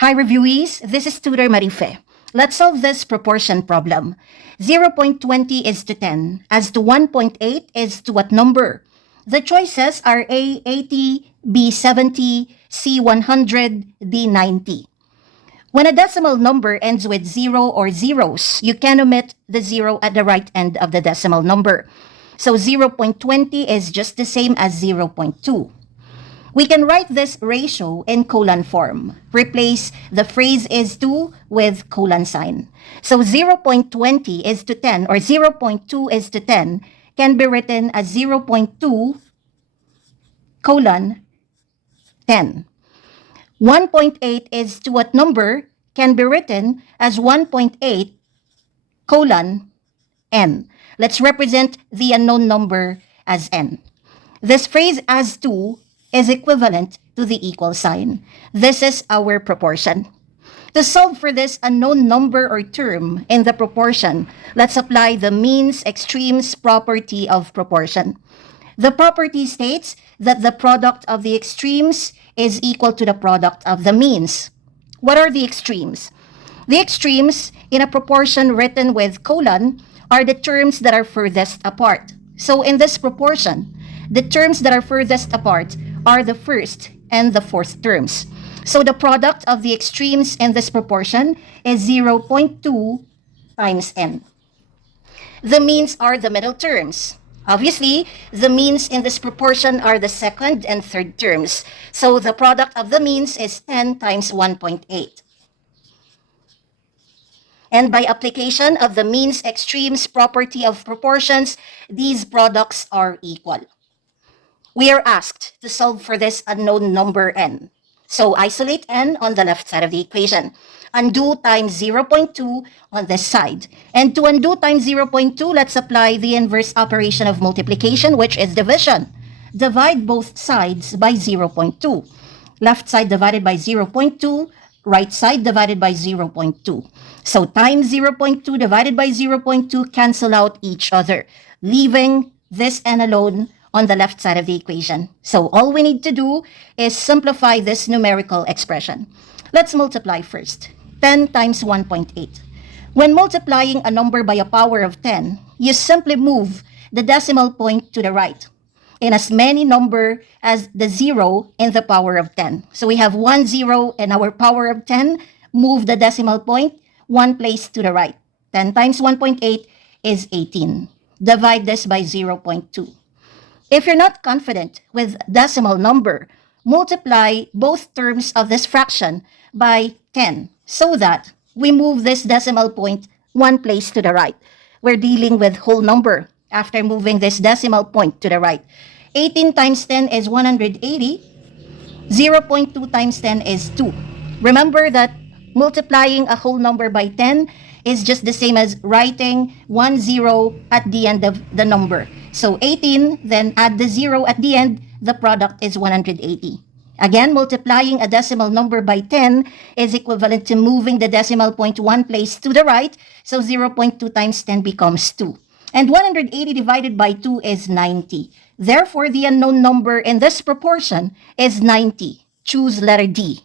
Hi reviewees, this is Tutor Marife. Let's solve this proportion problem. 0.20 is to 10, as to 1.8 is to what number? The choices are A, 80, B, 70, C, 100, D, 90. When a decimal number ends with 0 or zeros, you can omit the 0 at the right end of the decimal number. So 0.20 is just the same as 0.2. We can write this ratio in colon form. Replace the phrase is to with colon sign. So 0.20 is to 10 or 0.2 is to 10 can be written as 0.2 colon 10. 1.8 is to what number can be written as 1.8 colon n. Let's represent the unknown number as n. This phrase as to is equivalent to the equal sign. This is our proportion. To solve for this unknown number or term in the proportion, let's apply the means extremes property of proportion. The property states that the product of the extremes is equal to the product of the means. What are the extremes? The extremes in a proportion written with colon are the terms that are furthest apart. So in this proportion, the terms that are furthest apart are the first and the fourth terms. So the product of the extremes in this proportion is 0.2 times n. The means are the middle terms. Obviously, the means in this proportion are the second and third terms. So the product of the means is 10 times 1.8. And by application of the means extremes property of proportions, these products are equal. We are asked to solve for this unknown number n. So isolate n on the left side of the equation. Undo times 0.2 on this side. And to undo times 0.2, let's apply the inverse operation of multiplication, which is division. Divide both sides by 0.2. Left side divided by 0.2, right side divided by 0.2. So times 0.2 divided by 0.2 cancel out each other, leaving this n alone on the left side of the equation. So all we need to do is simplify this numerical expression. Let's multiply first. 10 times 1.8. When multiplying a number by a power of 10, you simply move the decimal point to the right in as many number as the 0 in the power of 10. So we have 1 0 in our power of 10. Move the decimal point one place to the right. 10 times 1.8 is 18. Divide this by 0.2. If you're not confident with decimal number, multiply both terms of this fraction by 10 so that we move this decimal point one place to the right. We're dealing with whole number after moving this decimal point to the right. 18 times 10 is 180. 0.2 times 10 is 2. Remember that multiplying a whole number by 10 is just the same as writing 1 0 at the end of the number. So 18, then add the 0 at the end, the product is 180. Again, multiplying a decimal number by 10 is equivalent to moving the decimal point one place to the right, so 0.2 times 10 becomes 2. And 180 divided by 2 is 90. Therefore, the unknown number in this proportion is 90. Choose letter D.